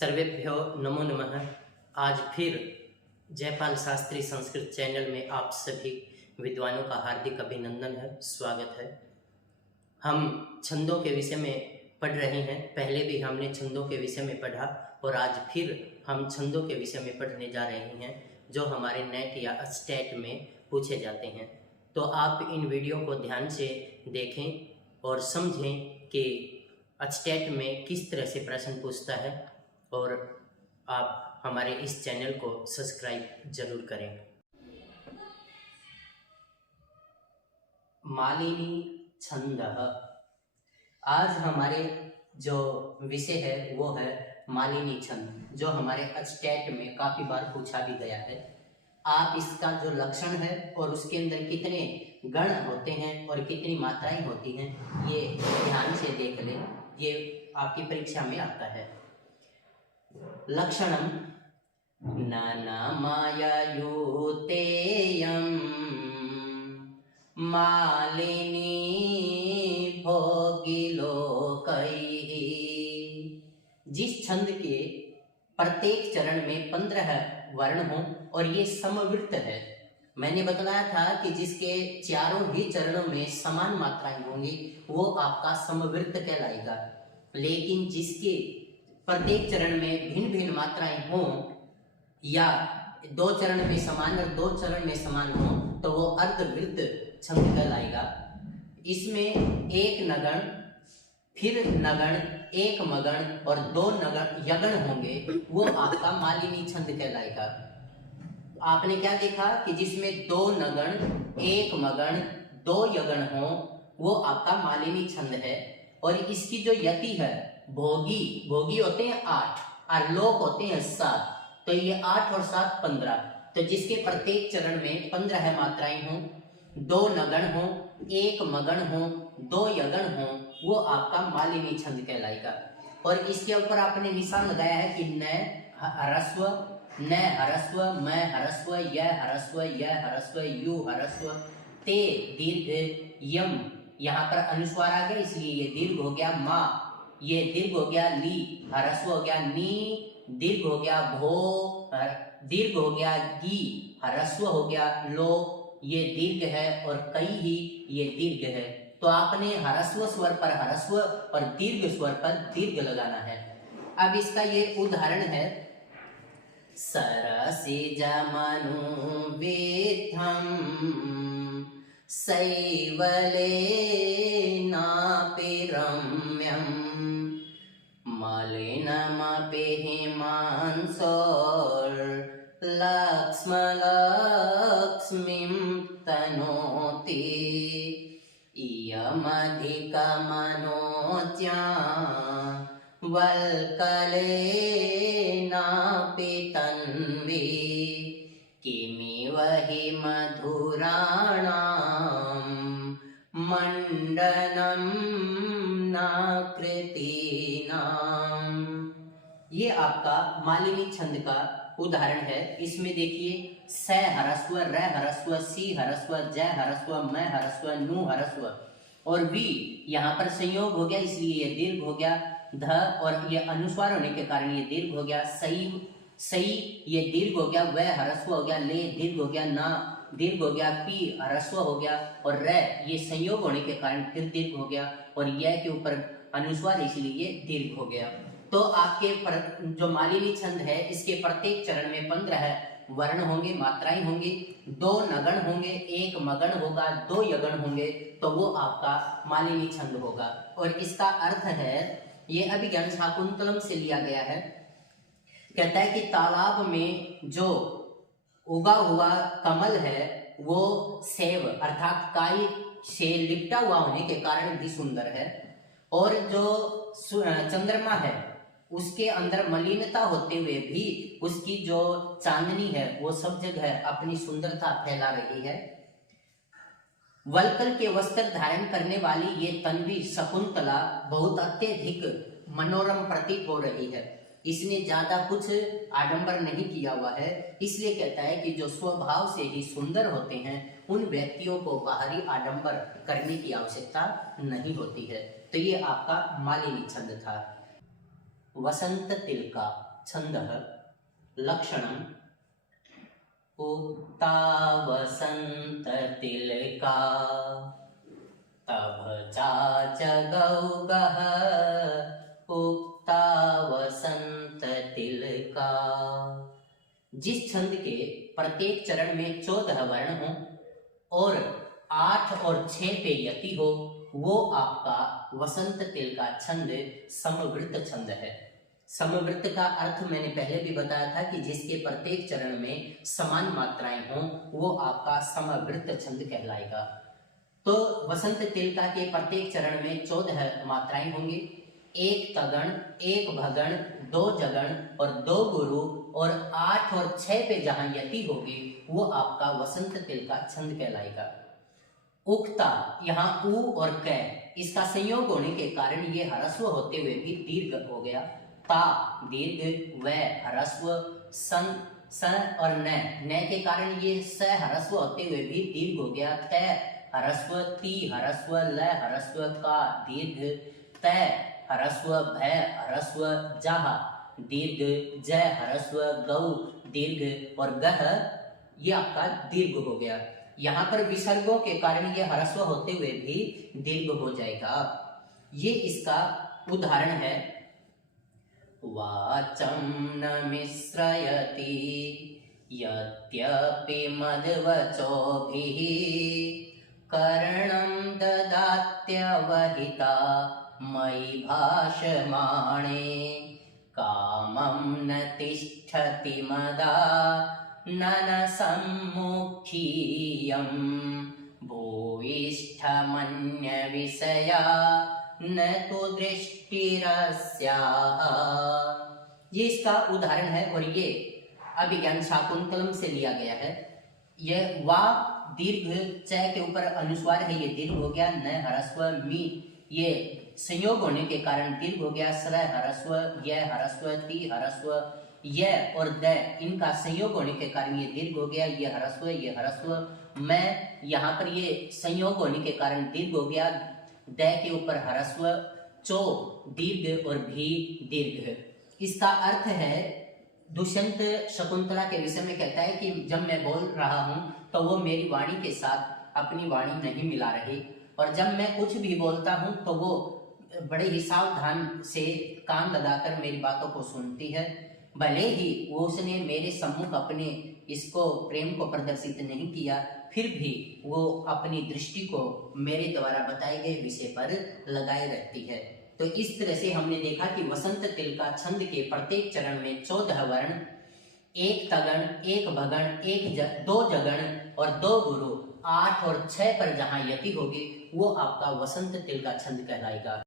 सर्वेभ्यो नमो नमः। आज फिर जयपाल शास्त्री संस्कृत चैनल में आप सभी विद्वानों का हार्दिक अभिनंदन है, स्वागत है। हम छंदों के विषय में पढ़ रहे हैं। पहले भी हमने छंदों के विषय में पढ़ा और आज फिर हम छंदों के विषय में पढ़ने जा रहे हैं जो हमारे नेट या स्टेट में पूछे जाते हैं। तो आप इन वीडियो को ध्यान से देखें और समझें कि स्टेट में किस तरह से प्रश्न पूछता है और आप हमारे इस चैनल को सब्सक्राइब जरूर करें। मालिनी छंद। आज हमारे जो विषय है वो है मालिनी छंद, जो हमारे स्टेट में काफ़ी बार पूछा भी गया है। आप इसका जो लक्षण है और उसके अंदर कितने गण होते हैं और कितनी मात्राएं होती हैं ये ध्यान से देख लें, ये आपकी परीक्षा में आता है। लक्षणम नानामायायुतेयं मालिनी भोगिलोकैः। जिस छंद के प्रत्येक चरण में 15 वर्ण हों और ये समवृत्त है। मैंने बतलाया था कि जिसके चारों ही चरणों में समान मात्राएं होंगी वो आपका समवृत्त कहलाएगा, लेकिन जिसके प्रत्येक चरण में भिन्न भिन्न मात्राएं हों या 2 चरण में समान और 2 चरण में समान हो तो वो अर्धवृत्त छंद कहलाएगा। इसमें एक नगण, फिर नगण, एक मगण और 2 नगण यगण होंगे, वो आपका मालिनी छंद कहलाएगा। आपने क्या देखा कि जिसमें 2 नगण, एक मगण, 2 यगण हो वो आपका मालिनी छंद है। और इसकी जो यति है, भोगी होते हैं 8 और लोक होते हैं 7, तो ये 8 और 7 15। तो जिसके प्रत्येक चरण में 15 मात्राएं हों, 2 नगण हो, एक मगण हो, 2 यगण हो, वो आपका मालिनी छंद कहलाएगा। और इसके ऊपर आपने निशान लगाया है कि न ह्रस्व, न ह्रस्व, म ह्रस्व, य ह्रस्व, य ह्रस्व, यु ह्रस्व, ते दीर्घ, यम यहाँ पर अनुस्वार आ गया इसलिए ये दीर्घ हो गया, मा ये दीर्घ हो गया, ली ह्रस्व हो गया, नी दीर्घ हो गया, भो दीर्घ हो गया, गी ह्रस्व हो गया, लो ये दीर्घ है और कई ही ये दीर्घ है। तो आपने ह्रस्व स्वर पर ह्रस्व और दीर्घ स्वर पर दीर्घ लगाना है। अब इसका ये उदाहरण है, सरसिजमनुवेद्धं शैवलेनापि रम्यं मलिनमपि हिमांशोर्लक्ष्मलक्ष्मीं तनोति इयमधिकमनोज्ञा वल्कलेनापि तन्वी किमिव हि मधुराणां मंडनं नाकृतीनां। ये आपका मालिनी छंद का उदाहरण है। इसमें देखिए स ह्रस्व, र ह्रस्व, सी ह्रस्व, ज ह्रस्व, म ह्रस्व, नु ह्रस्व और वी यहाँ पर संयोग हो गया इसलिए ये दीर्घ हो गया, ध और ये अनुस्वार होने के कारण ये दीर्घ हो गया, सही ये दीर्घ हो गया, वह ह्रस्व हो गया, ले दीर्घ हो गया, ना दीर्घ हो गया, पी ह्रस्व हो गया और र ये संयोग होने के कारण फिर दीर्घ हो गया और यह के ऊपर अनुस्वार इसलिए ये दीर्घ हो गया। तो आपके जो मालिनी छंद है इसके प्रत्येक चरण में 15 वर्ण होंगे, मात्राएं होंगी, 2 नगण होंगे, एक मगण होगा, 2 यगण होंगे, तो वो आपका मालिनी छंद होगा। और इसका अर्थ है, ये अभिज्ञान शाकुंतलम से लिया गया है। कहता है कि तालाब में जो उगा हुआ कमल है वो सेव अर्थात काई से लिपटा हुआ होने के कारण भी सुंदर है, और जो चंद्रमा है उसके अंदर मलिनता होते हुए भी उसकी जो चांदनी है वो सब जगह अपनी सुंदरता फैला रही है। वल्कल के वस्त्र धारण करने वाली ये तन्वी शकुंतला बहुत अत्यधिक मनोरम प्रतीत हो रही है। इसने ज्यादा कुछ आडंबर नहीं किया हुआ है, इसलिए कहता है कि जो स्वभाव से ही सुंदर होते हैं उन व्यक्तियों को बाहरी आडंबर करने की आवश्यकता नहीं होती है। तो ये आपका मालिनी छंद था। वसंत तिलका। छन्दः लक्षणम् उक्ता वसन्ततिलका तभ चाचगौ गः उक्ता वसन्ततिलका। जिस छंद के प्रत्येक चरण में 14 वर्ण हो और 8 और 6 पे यति हो, वो आपका वसंत तिल का छंद समवृत्त छंद है। समवृत्त का अर्थ मैंने पहले भी बताया था कि जिसके प्रत्येक चरण में समान मात्राएं हों, वो आपका समवृत्त छंद कहलाएगा। तो वसंत तिलका के प्रत्येक चरण में 14 मात्राएं होंगी, 1 तगण, 1 भगण, 2 जगण और 2 गुरु, और 8 और 6 पे जहां यति होगी वो आपका वसंत तिल का छंद कहलाएगा। उक्ता, यहाँ उ और क इसका संयोग होने के कारण ये ह्रस्व होते हुए भी दीर्घ हो गया। ता दीर्घ, व ह्रस्व, सन स और न के कारण ये स ह्रस्व होते हुए भी दीर्घ हो गया। थ ह्रस्व, ती ह्रस्व, ल ह्रस्व, का दीर्घ, त ह्रस्व, भ ह्रस्व, जह दीर्घ, ज ह्रस्व, गौ दीर्घ और गह ये आपका दीर्घ हो गया। यहाँ पर विसर्गों के कारण ये ह्रस्व होते हुए भी दीर्घ हो जाएगा। ये इसका उदाहरण है। वाचं न मिश्रयति यद्यपि मद्वचोभिः कर्णं ददात्यवहिता मयि भाषमाणे कामं न तिष्ठति मदा नन सम्मुखीयं भूयिष्ठमन्यविषया न तो दृष्टिरस्याः। ये इसका उदाहरण है और ये अभिज्ञान शाकुंतलम से लिया गया है। यह वा दीर्घ, च के ऊपर अनुस्वार है, ये दीर्घ हो गया। न ह्रस्व, मी ये संयोग होने के कारण दीर्घ हो गया। स्र ह्रस्व, य ह्रस्व, ती ह्रस्व, य और द इनका संयोग होने के कारण ये दीर्घ हो गया। ये ह्रस्व, ये ह्रस्व, मैं यहाँ पर ये संयोग होने के कारण दीर्घ हो गया। द के ऊपर ह्रस्व, चो दीर्घ और भी दीर्घ। इसका अर्थ है, दुष्यंत शकुंतला के विषय में कहता है कि जब मैं बोल रहा हूं तो वो मेरी वाणी के साथ अपनी वाणी नहीं मिला रही, और जब मैं कुछ भी बोलता हूं तो वो बड़े ही सावधान से कान लगाकर मेरी बातों को सुनती है। भले ही वो उसने मेरे सम्मुख अपने इसको प्रेम को प्रदर्शित नहीं किया, फिर भी वो अपनी दृष्टि को मेरे द्वारा बताए गए विषय पर लगाए रहती है। तो इस तरह से हमने देखा कि वसंत तिल का छंद के प्रत्येक चरण में 14 वर्ण, 1 तगण, 1 भगण, 2 जगण और 2 गुरु, 8 और 6 पर जहां यति होगी वो आपका वसंत तिल का छंद कहलाएगा।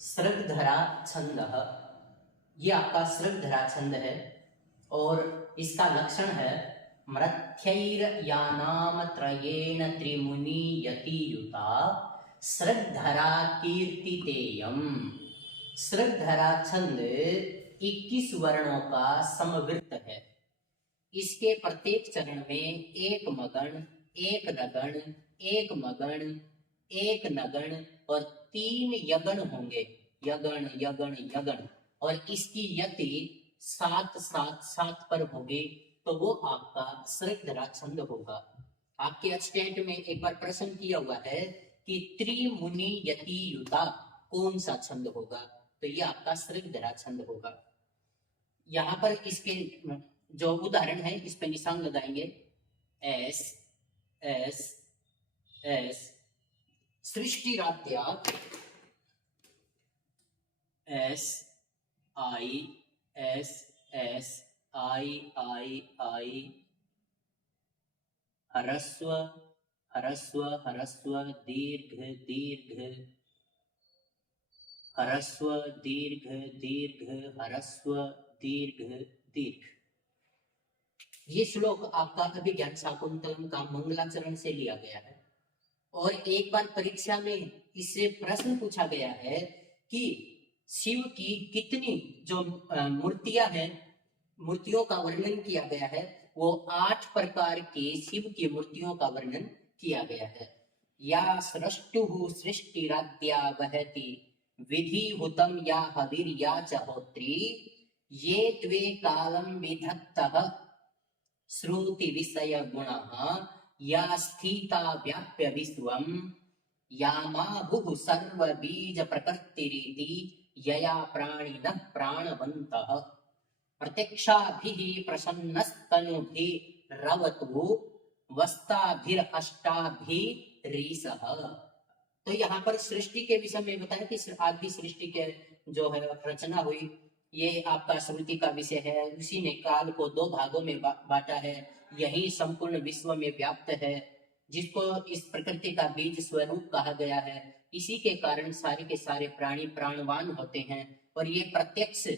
सृगधरा छंद, ये आपका सृगधरा छंद है और इसका लक्षण है मृथ्यैर्यानाम त्रयेण त्रिमुनि यतियुता सृगधरा कीर्तितेयम। सृगधरा छंद 21 वर्णों का समवृत्त है। इसके प्रत्येक चरण में 1 मगण, 1 नगण, 1 मगण, 1 नगण और 3 यगण होंगे। यगण यगण यगण, और इसकी यति 7 7 7 पर होगी, तो वो आपका सृगधरा छंद होगा। आपके असिस्टेंट में एक बार प्रश्न किया हुआ है कि त्रिमुनि यतियुता कौन सा छंद होगा, तो ये आपका सृगधरा छंद होगा। यहाँ पर इसके जो उदाहरण है इस पे निशान लगाएंगे। एस एस एस सृष्टिरात्या, S I S S I I I, ह्रस्व ह्रस्व ह्रस्व दीर्घ दीर्घ, ह्रस्व दीर्घ दीर्घ, ह्रस्व दीर्घ दीर्घ। ये श्लोक आपका अभिज्ञान शाकुंतलम का मंगलाचरण से लिया गया है। और एक बार परीक्षा में इससे प्रश्न पूछा गया है कि शिव की कितनी जो मूर्तियां हैं, मूर्तियों का वर्णन किया गया है, वो 8 प्रकार की शिव की मूर्तियों का वर्णन किया गया है। या सृष्टुः सृष्टिराद्या वहति विधिहुतम या हविर्या च होत्री ये द्वे कालं विधत्तः श्रुति विषय गुणः या स्थिता व्याप्य विश्वं यामाभुः सर्व बीज प्रकृतिरिति यया प्राणिनः प्राणवन्तः प्रत्यक्षाभिः प्रसन्नस्तनुभिरवतु वस्ताभिरष्टाभिरीशः। तो यहाँ पर सृष्टि के विषय में बताया कि आदि सृष्टि के जो है रचना हुई, ये आपका श्रुति का विषय है। उसी ने काल को दो भागों में बांटा है, यही संपूर्ण विश्व में व्याप्त है, जिसको इस प्रकृति का बीज स्वरूप कहा गया है। इसी के कारण सारे के सारे प्राणी प्राणवान होते हैं। और ये प्रत्यक्ष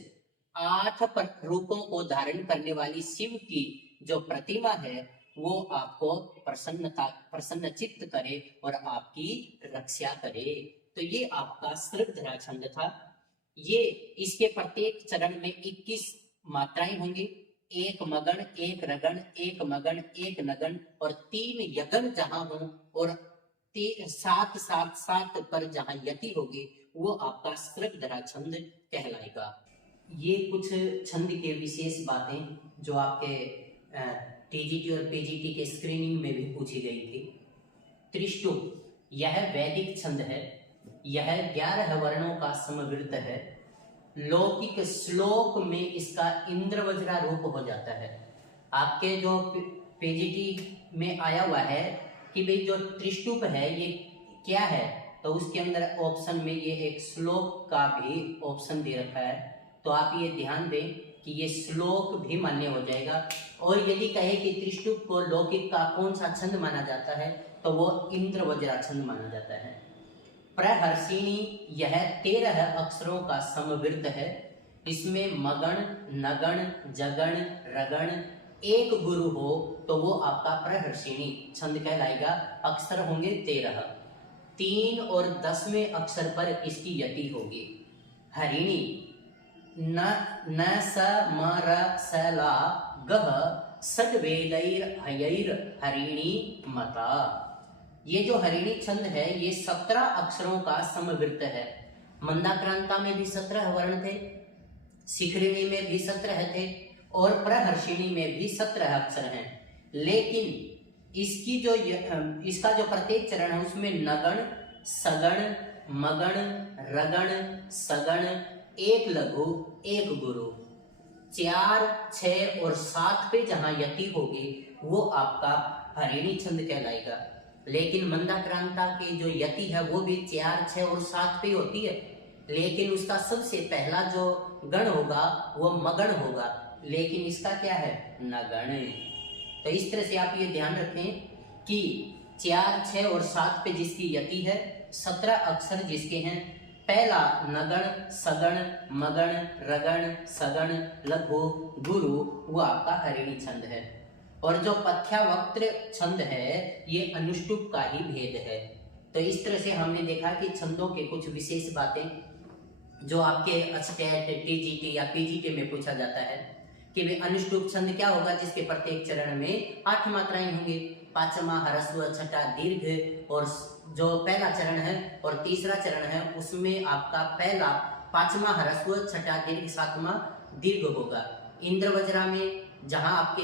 8 रूपों को धारण करने वाली शिव की जो प्रतिमा है वो आपको प्रसन्न चित्त करे और आपकी रक्षा करे। तो ये आपका श्रद्धरा छंद था। ये इसके प्रत्येक चरण में 21 मात्राएं होंगी। एक मगन, एक रगन, एक मगन, एक नगन और 3 यगन जहां हो और 7 पर जहां यति होगी वो आपका श्रद्धरा छंद कहलाएगा। ये कुछ छंद के विशेष बातें जो आपके टीजीटी और पीजीटी के स्क्रीनिंग में भी पूछी गई थी। त्रिष्टुप, यह वैदिक छंद है। यह 11 वर्णों का समवृत्त है। लौकिक श्लोक में इसका इंद्रवज्रा रूप हो जाता है। आपके जो पीजीटी में आया हुआ है कि भाई जो त्रिष्टुप है ये क्या है, तो उसके अंदर ऑप्शन में ये एक श्लोक का भी ऑप्शन दे रखा है। तो आप ये ध्यान दें कि ये श्लोक भी मान्य हो जाएगा। और यदि कहे कि त्रिष्टुप को लौकिक का कौन सा छंद माना जाता है तो वो इंद्रवज्रा छंद माना जाता है। प्रहर्षिणी, यह 13 अक्षरों का समवृत्त है। इसमें मगण, नगण, जगण, रगण एक गुरु हो तो वो आपका प्रहर्षिणी छंद कहलाएगा। अक्षर होंगे 13। 3 और 10वें अक्षर पर इसकी यति होगी। हरिणी, न स म र स ला गह षड्वेदैर हयैर हरिणी मता। ये जो हरिणी छंद है ये 17 अक्षरों का समवृत्त है। मंदाक्रांता में भी 17 वर्ण थे, शिखरिणी में भी 17 थे और प्रहर्षिणी में भी 17 अक्षर हैं। लेकिन इसकी जो इसका जो प्रत्येक चरण है उसमें नगण, सगण, मगण, रगण, सगण, एक लघु, एक गुरु, 4, 6 और 7 पे जहां यति होगी वो आपका हरिणी छंद कहलाएगा। लेकिन मंदाक्रांता की जो यति है वो भी 4, 6 और 7 पे होती है। लेकिन उसका सबसे पहला जो गण होगा वो मगण होगा, लेकिन इसका क्या है, नगण। तो इस तरह से आप ये ध्यान रखें कि 4, 6 और 7 पे जिसकी यति है, 17 अक्षर जिसके हैं, पहला नगण, सगण, मगण, रगण, सगण, लघु, गुरु, वो आपका हरिणी छंद है। और जो पथ्यावक्त्र छंद है ये अनुष्टुप का ही भेद है। तो इस तरह से हमने देखा कि छंदों के कुछ विशेष बातें जो आपके अस्टेट, टीजीटी या पीजीटी में पूछा जाता है कि वे अनुष्टुप छंद क्या होगा, जिसके प्रत्येक चरण में 8 मात्राएं होंगी। 5वां ह्रस्व, 6ठा दीर्घ और जो पहला चरण है और तीसरा चरण है उसमें आपका पहला 5वां ह्रस्व, 6ठा दीर्घ, 7वां दीर्घ होगा। इंद्रवज्रा में जहां आपके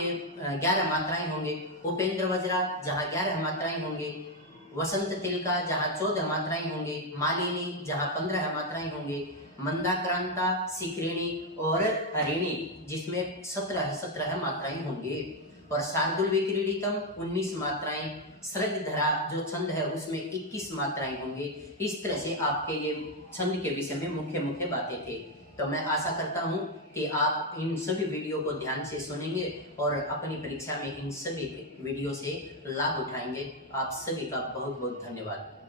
11 मात्राएं होंगे, उपेंद्र वज्रा जहां 11 मात्राएं होंगी, वसंत तिलका जहां 14 मात्राएं होंगी, मालिनी जहां 15 मात्राएं होंगी, मंदाक्रांता, शिखरिणी और हरिणी जिसमें 17 मात्राएं होंगी और शार्दुल विक्रीडितम 19 मात्राएं, श्रद्धरा जो छंद है उसमें 21 मात्राएं होंगी। इस तरह से आपके ये छंद के विषय में मुख्य बातें थे। तो मैं आशा करता हूं कि आप इन सभी वीडियो को ध्यान से सुनेंगे और अपनी परीक्षा में इन सभी वीडियो से लाभ उठाएंगे। आप सभी का बहुत बहुत धन्यवाद।